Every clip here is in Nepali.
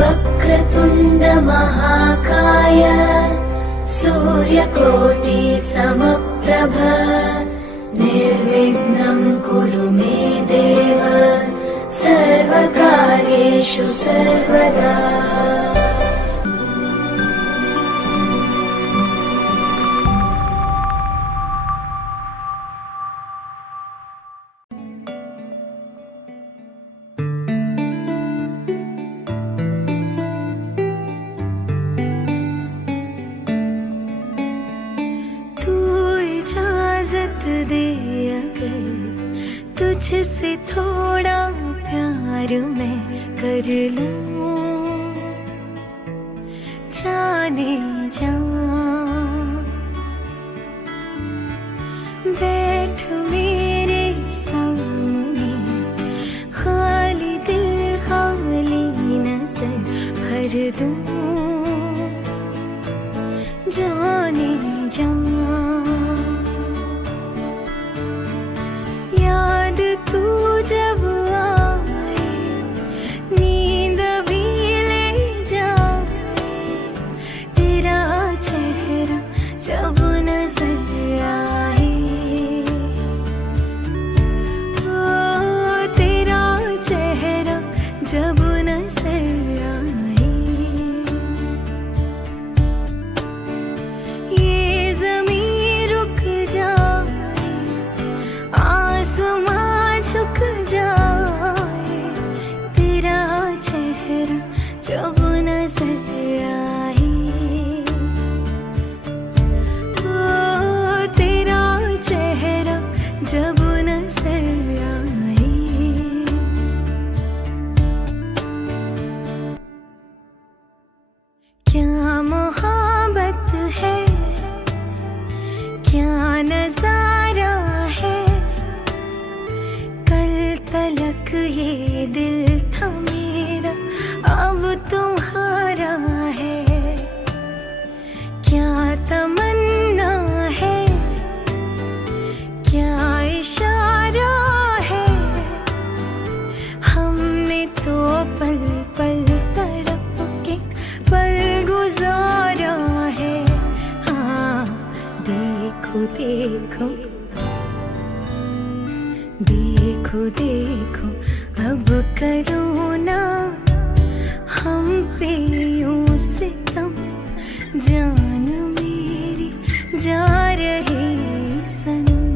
वक्रतुण्ड महाकाय सूर्यकोटि समप्रभ निर्विघ्नं कुरु मे देव सर्वकार्येषु सर्वदा। तुझसे थोड़ा प्यार मैं कर लूं, जाने जा बैठ मेरे सामने, खाली दिल खाली नजर भर दूं, जाने जा तू जब आए नींद भी ले जाए, तेरा चेहरा जब नजर आए, ओ तेरा चेहरा जब नजर आए, ये ज़मीन रुक जाए, आसमां झुक जाए, तेरा चेहरा जब नजर आए, ओ तेरा चेहरा जब नजर आए। क्या मोहब्बत है, क्या नजारा है, तलक ये दिल था मेरा अब तुम्हारा है, क्या तमन्ना है, क्या इशारा है, हमने तो पल पल तड़प के पल गुजारा है। हाँ देखो देखो देखो देखो अब करो ना हम पे यूं सितम, जान मेरी जा रही सनम।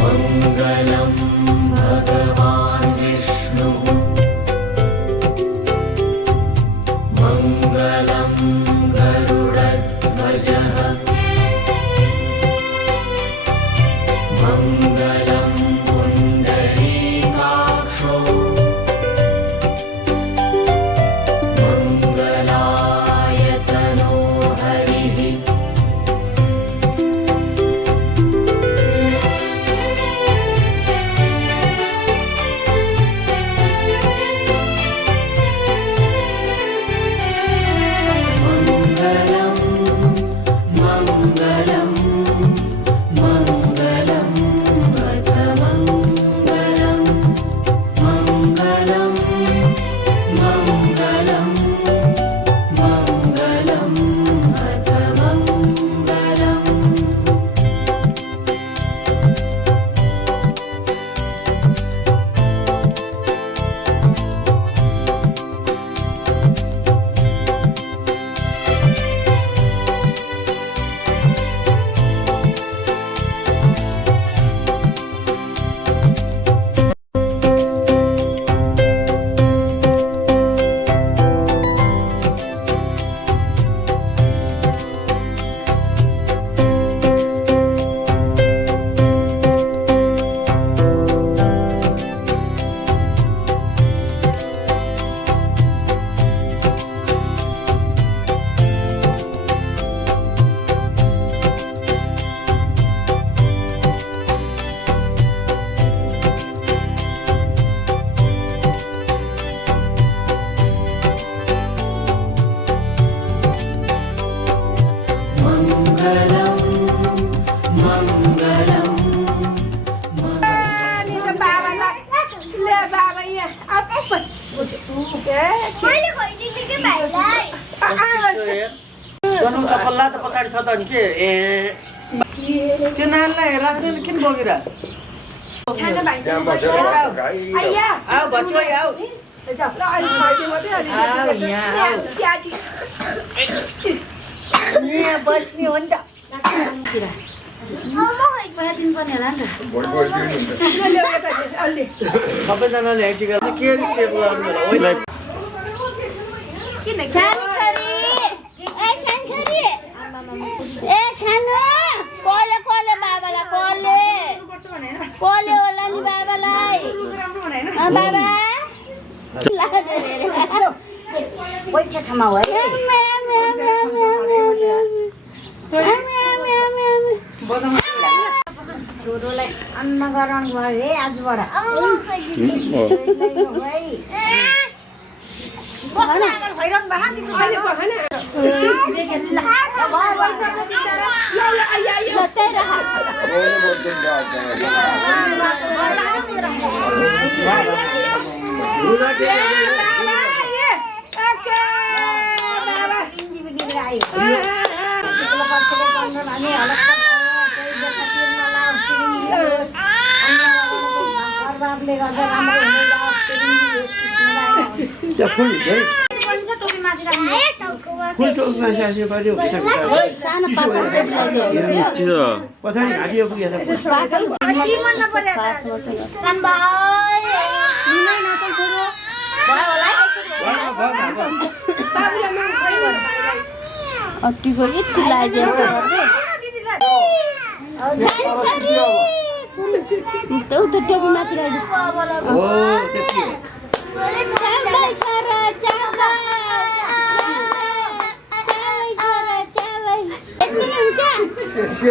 मङ्गलं भगवान् विष्णु, मङ्गलं गरुडध्वजः, मङ्गलं पुण्डरीकाक्षो, मङ्गलायतनो हरिः। मङ्गलम् बनाउँछ पल्ला त पछाडि छ त नि के ए त्यो नानीलाई राख्दैन किन बोकेर आऊ भट्टो आऊ यहाँ बस्ने हो नि त सबैजनाले टिका के सेभ गर्नु होला कोले होला नि बाबालाई बाबा पैसा छमा हो छोरोलाई अन्न गराउनु भयो है आजबाट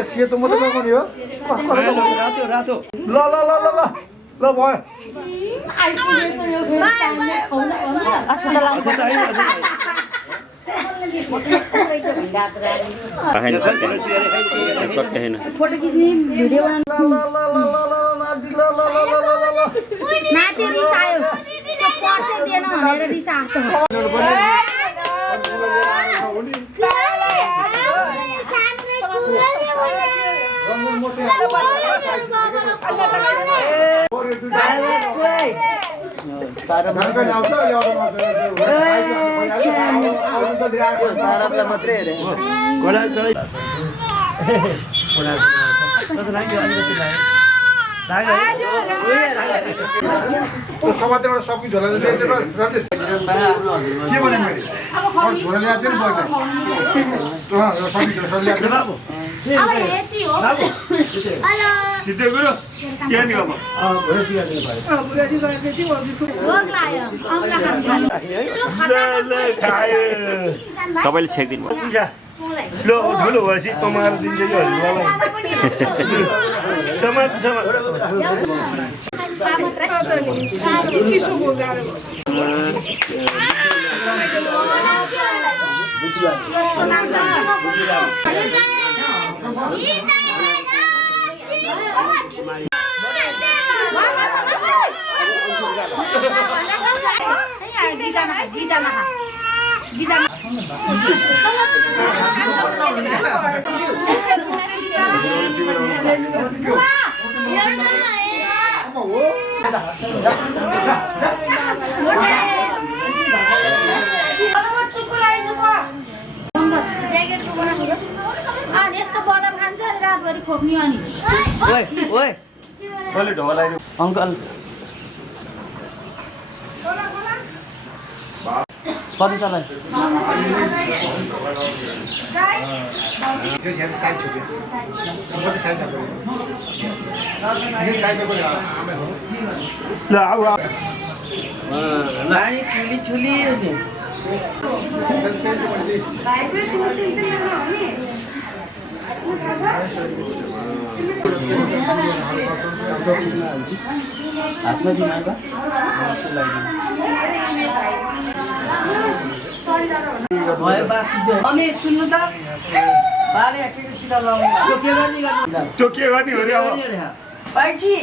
सेतो मात्रै लगाउने हो रातो रातो ल ल ल ल ल ल भयो फोटो खिच्ने भिडियो माथि रिसायो त्यो पर्से दिएन भनेर रिसाएको समातेबाट सबै झोला के भने मैले झोला ल्याएको थिएँ नि सबै झोला ल्याएको सिधै गुरु के नि अब तपाईँले छेकिदिनु लो ठुलो भएपछि कमाएर दिन्छ कि समाज चिसो अंकल कति चलाइ ठुली ठुली हातमा दिमाग भयो बासी अनि सुन्नु त बारे के सिधा लाउने त्यो के गर्ने त्यो के गर्ने हो रे अब पाइची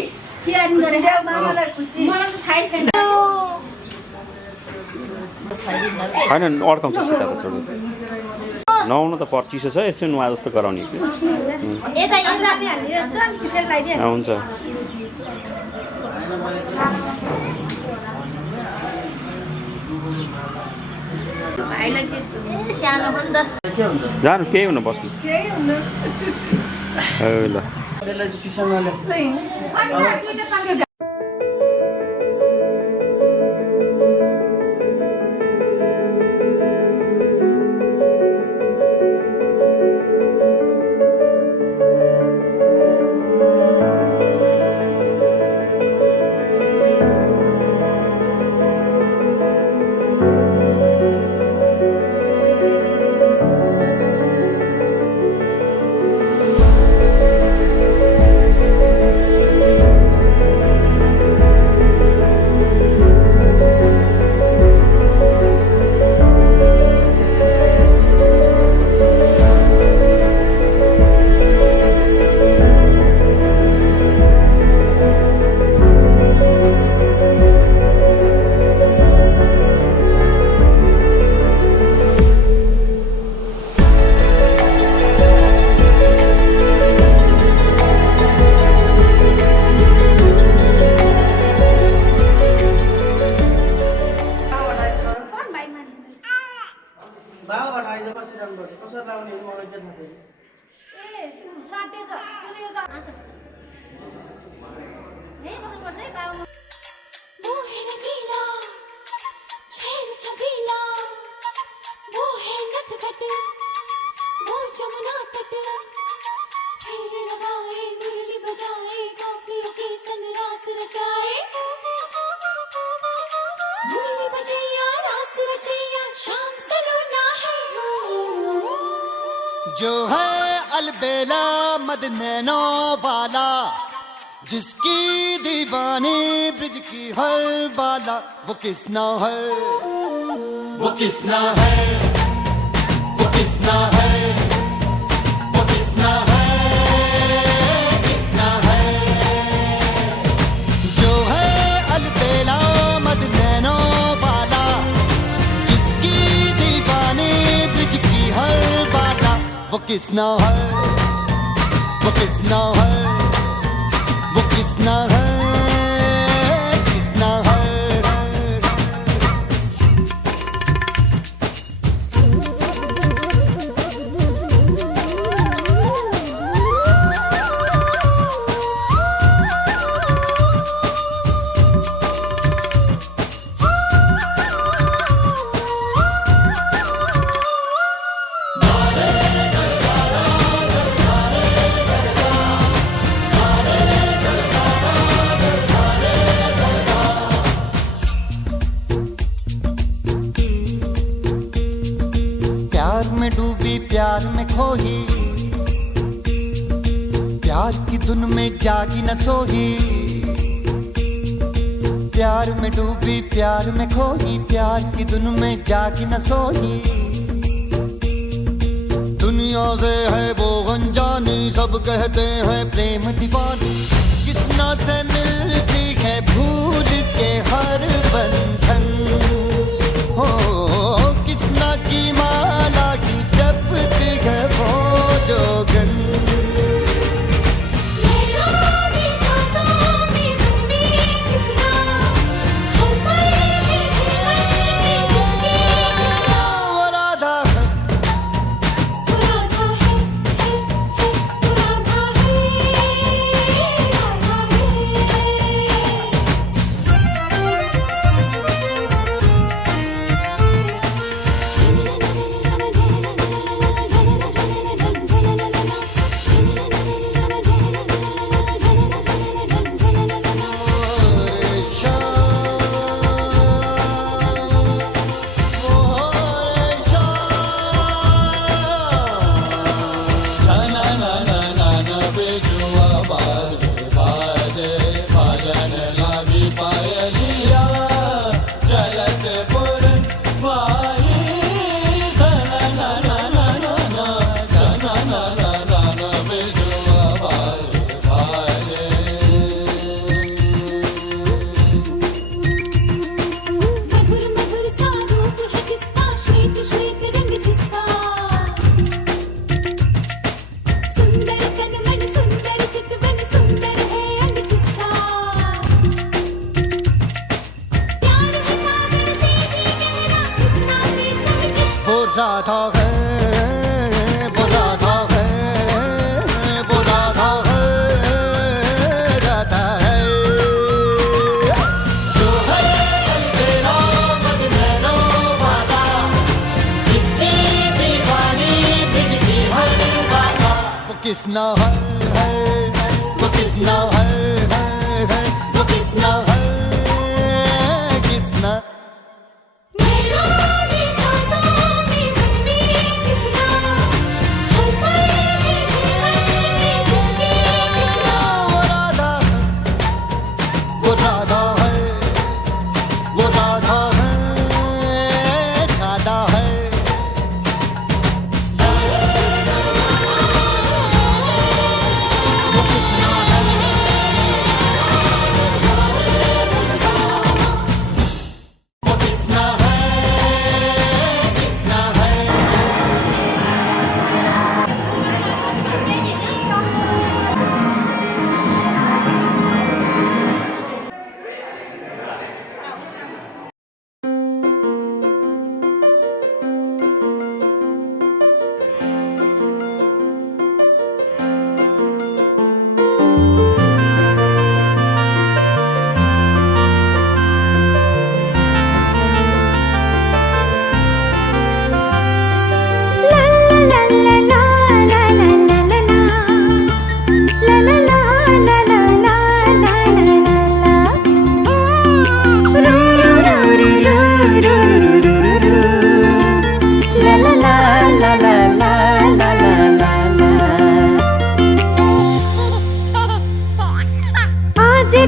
के गर्ने गरे देऊ मामालाई खुट्टी मलाई त थाहै छैन होइन अड्काउँछ सिधा त छोड्नु नआउनु त चिसो छ यसो नुहा जस्तो गराउने यता यता हालिदिनुहोस् न पिछाडी लगाइदिए हुन्छ भाइलाई के सानो हो नि त के हुन्छ जानु केही हुन बस्नु केही हुन्न ल बेला चिसोले जो है अलबेला मद नैनो वाला, जिसकी दीवानी ब्रिज की हर बाला, वो किसना है, वो किसना है, वो किसना है, वो किसना है, किसना है। जो है अलबेला मद नैनो वाला, जिसकी दीवानी ब्रिज की हर बाला, वो किसना है, वो किसना है, वो किसना है, किसना है। प्यार में डूबी प्यार में खोही, प्यार की धुन में जागी न सोही। प्यार में डूबी प्यार में खोही, प्यार की धुन में जागी न सोही। दुनिया से है वो अनजानी, सब कहते हैं प्रेम दीवानी। किसना से मिलती है भूल के हर बंधन, हो किसना की माला की जपती है वो जोगन। वो राधा है, राधा है, वो राधा है, वो राधा है, राधा है। जो है अलबेला मगनैनो वाला, जिसकी दीवानी ब्रिज की हर गाथा। वो किसना है, वो किसना है, वो किसना है, किसना।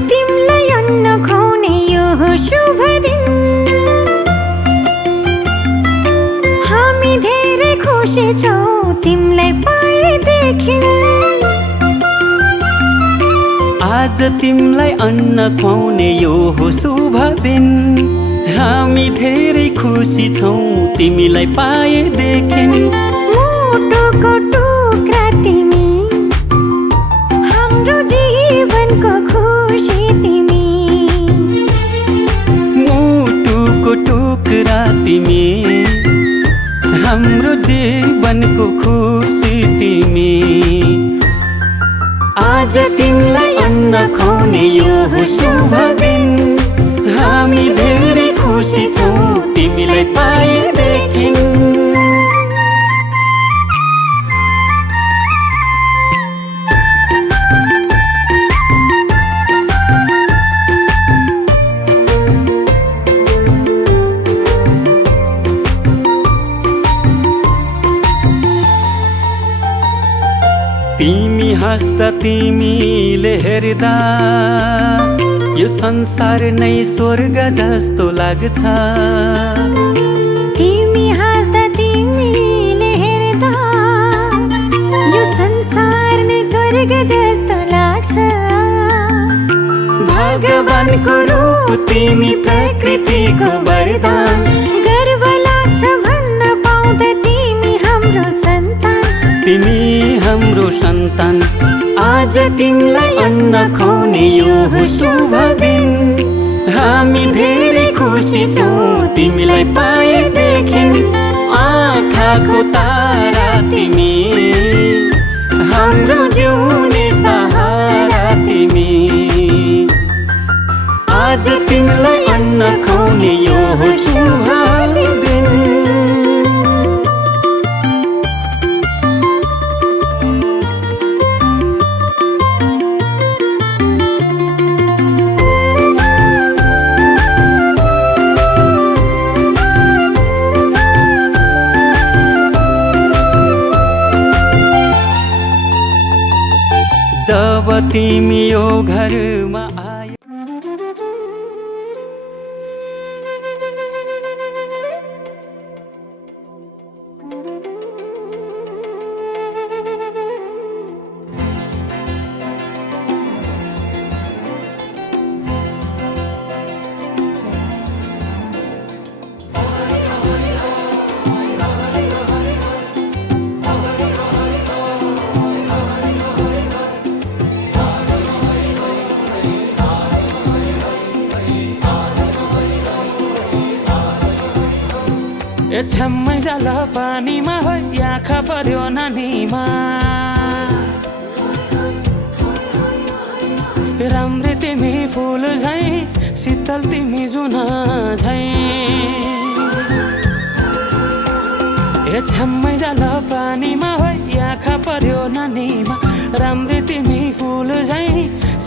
तिमलाई अन्न खुवाउने यो शुभ दिन, हामी धेरै खुसी छौँ तिमीलाई पाएदेखि। आज तिमीलाई अन्न खुवाउने यो हो शुभ दिन, हामी धेरै खुसी छौँ तिमीलाई पाएदेखि। मुटुको टुक्रा तिमी, हाम्रो जीवनको खुसी तिमी। मुटुको टुक्रा तिमी, हाम्रो जीवनको खुसी तिमी। आज तिमीलाई अन्न खुवाउने यो हो शुभ दिन, हामी धेरै खुसी छौँ तिमीलाई पाएदेखि। तिमी हाँस्दा तिमीले हेर्दा यो संसार नै स्वर्ग जस्तो लाग्छ। तिमी हाँस्दा तिमीले हेर्दा यो संसार नै स्वर्ग जस्तो लाग्छ। भगवानको रूप तिमी, प्रकृतिको वरदान, गर्व लाग्छ भन्न पाउँदा तिमी हाम्रो सन्तान। तिमी हाम्रो सन्तान। आज तिमीलाई अन्न खुवाउने यो हो शुभ दिन, हामी धेरै खुसी छौँ तिमीलाई पाएदेखि। आँखाको तारा तिमी, हाम्रो जिउने सहारा तिमी। आज तिमीलाई अन्न खुवाउने यो हो शुभ दिन। जब तिमी यो घरमा आयो, छ्याम्मै जाल पानीमा हो आँखा पर्यो नानीमा राम्री तिमी फुल झै शीतल तिमी जुन झै छ्याम्मै जाल पानीमा हो आँखा पर्यो नानीमा राम्री तिमी फुल झै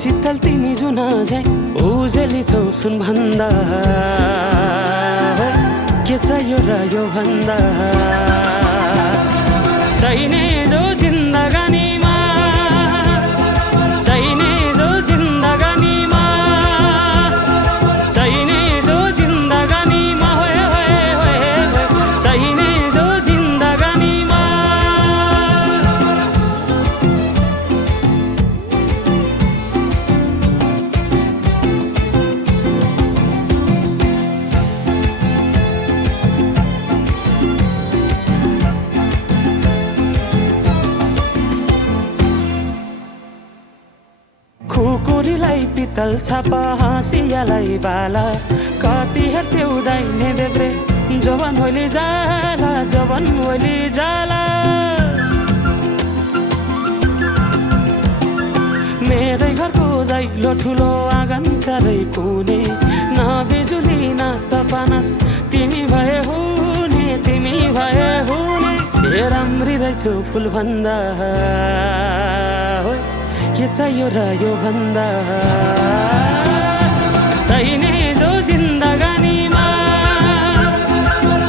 शीतल तिमी जुन झै उजेली छौ सुन भन्दा के चाहियो र यो भन्दा चाहिने जो जिन्दगानीमा चाहिने जो जिन्दगानीमा चाहिने जो जिन्दगानीमा चाहिने जो जिन्दगानीमा खुकुरीलाई पितल छापा हाँसियालाई बाला कति हेर्छे उदाइने देब्रे जवान होली जाला जवान होली जाला मेरै घरको दैलो ठुलो आँगन चारै कुने न बिजुली न त पानस तिमी भए हुने तिमी भए हुने हे राम्री रहेछौ फुल भन्दा के चाहियो र यो भन्दा चाहिने जो जिन्दगानीमा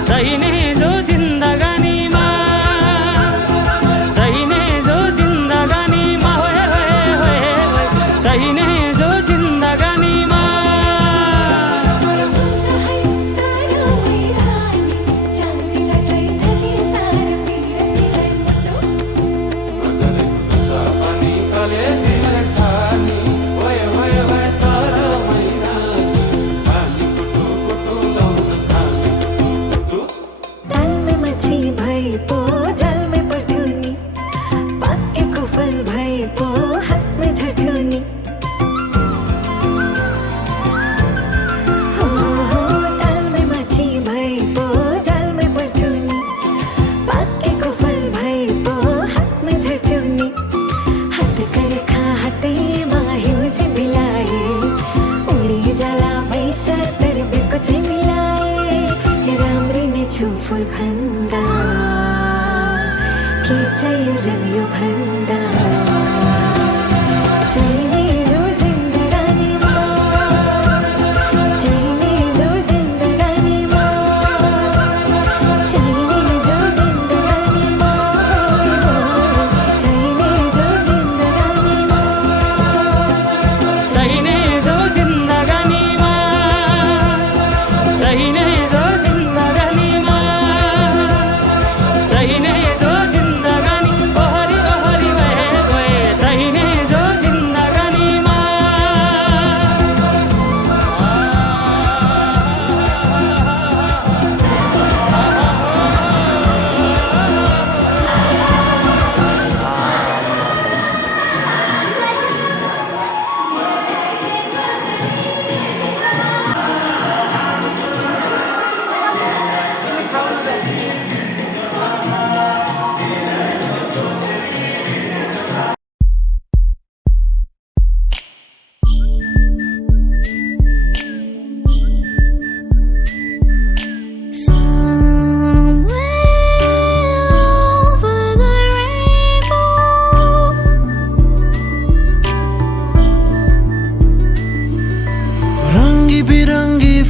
चाहिने जो जिन्दगानीमा चाहिने जो जिन्दगानीमा चाहिने जो जिन्दगानीमा फुल भन्दा के चाहियो र यो भन्दा चाहिने जो जिन्दगानीमा चाहिने जो जिन्दगानीमा चाहिने जो जिन्दगानीमा चाहिने जो जिन्दगानीमा चाहिने जो जिन्दगानीमा चाहिने जो जिन्दगानीमा चाहिने जो जिन्दगानी ओहरी ओहरी भए चाहिने जो जिन्दगानीमा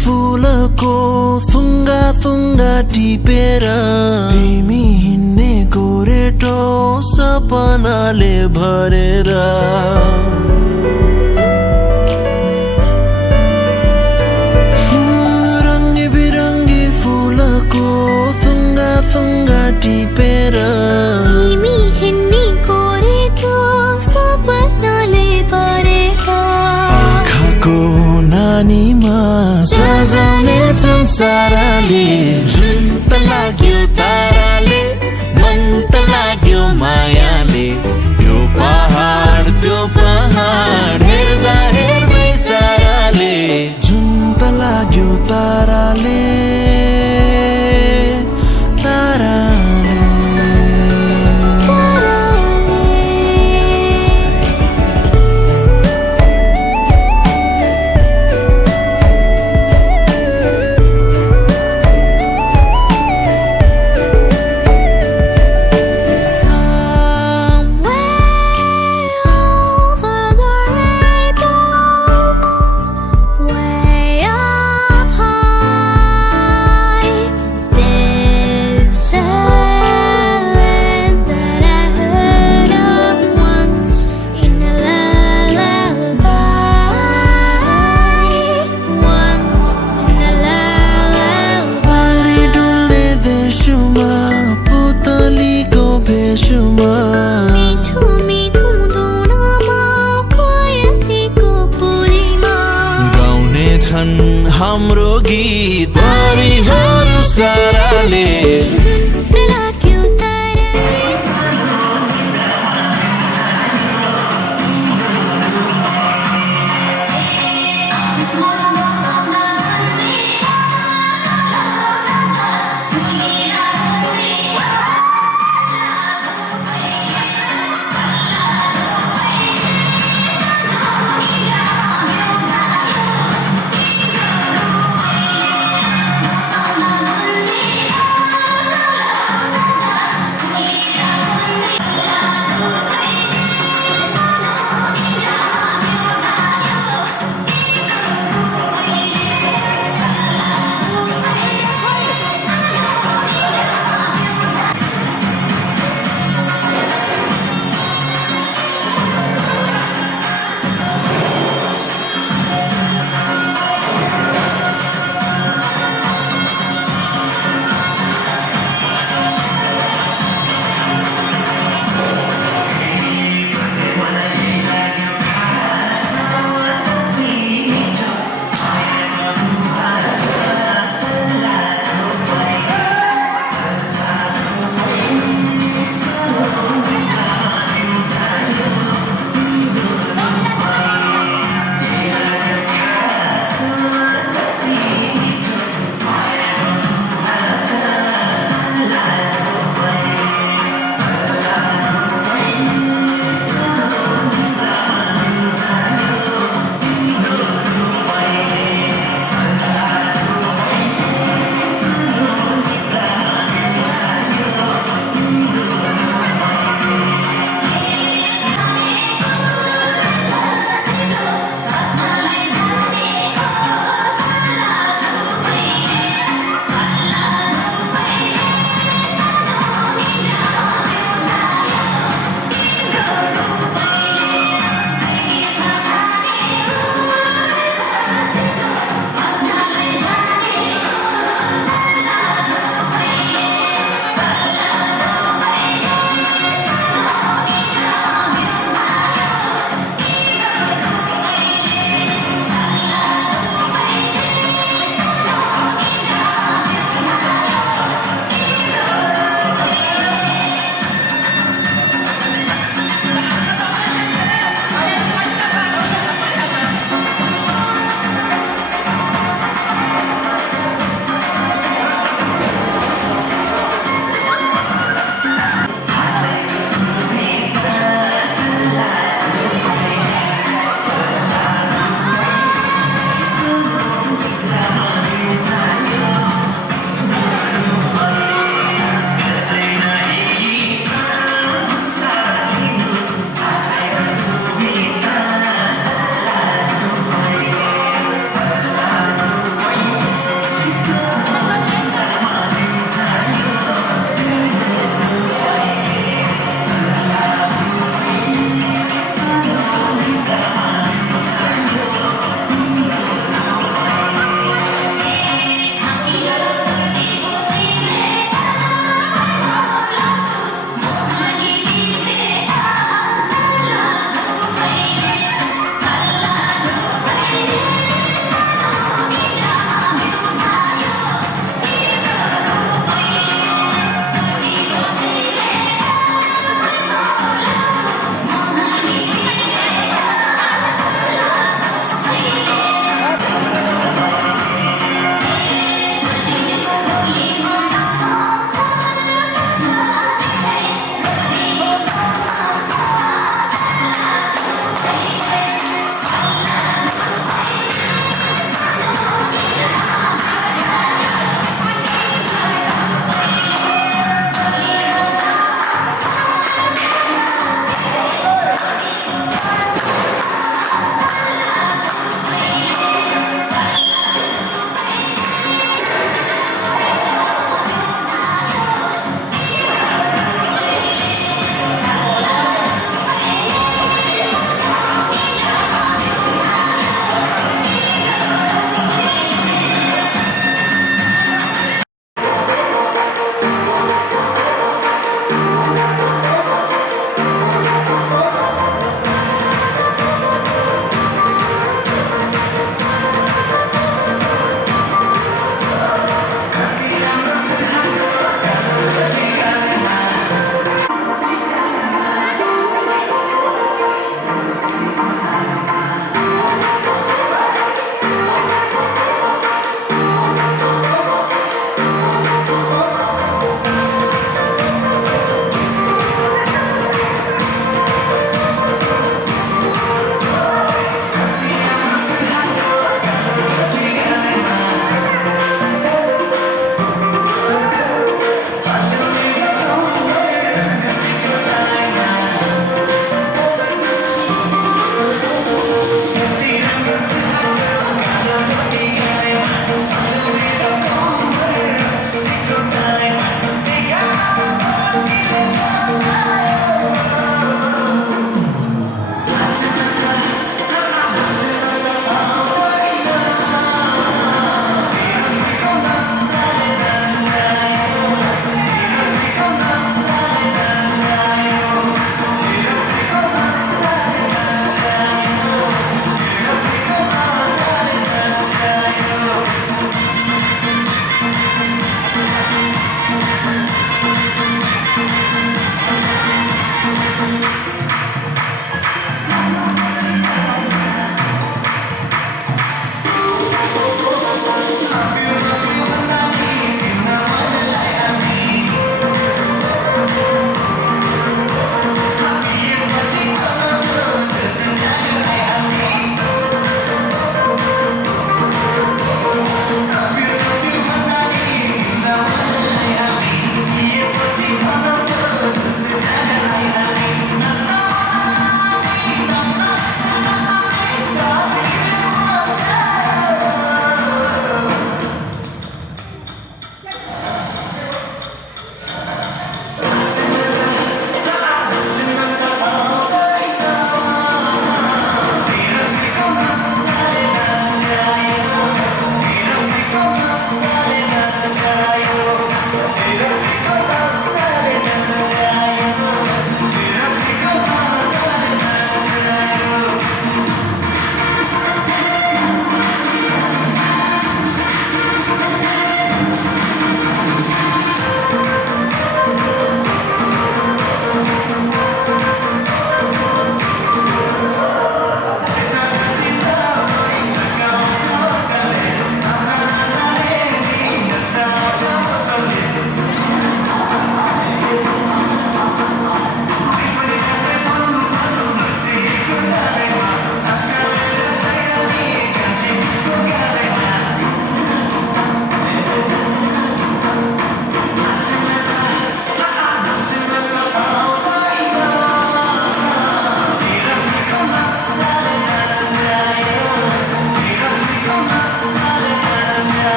फुलको थुङ्गा थुङ्गा टिपेर तिमी हिँड्ने गोरेटो सपनाले भरेर रङ्गी बिरङ्गी फुलको थुङ्गा थुङ्गा टिपेर तिमी हिँड्ने गोरेटो सपनाले भरेर आँखाको नानीमा सजाउने संसारले जुन त लाग्यो ताराले मन त लाग्यो मायाले यो पहाड त्यो पहाड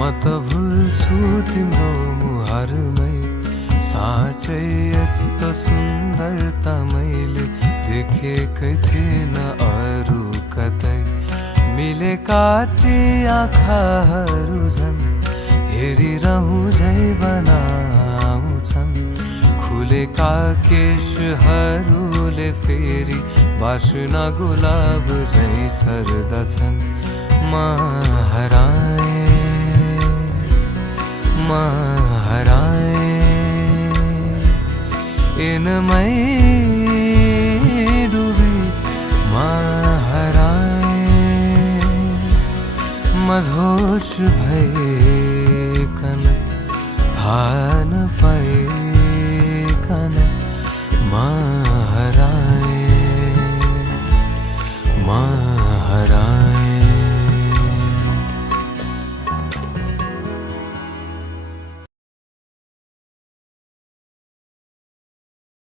म त भुल्छु तिम्रो मुहारमै साँच्चै यस्तो सुन्दरता मैले देखेकै थिएन अरू कतै मिलेका ती आँखाहरू झन् हेरिरहँ झै बनाउँछन् खुलेका केशहरूले फेरि बास्ना गुलाब झै छर्दछन् म हराए इनमै डुबी म हराए मधोस भइकन थाहा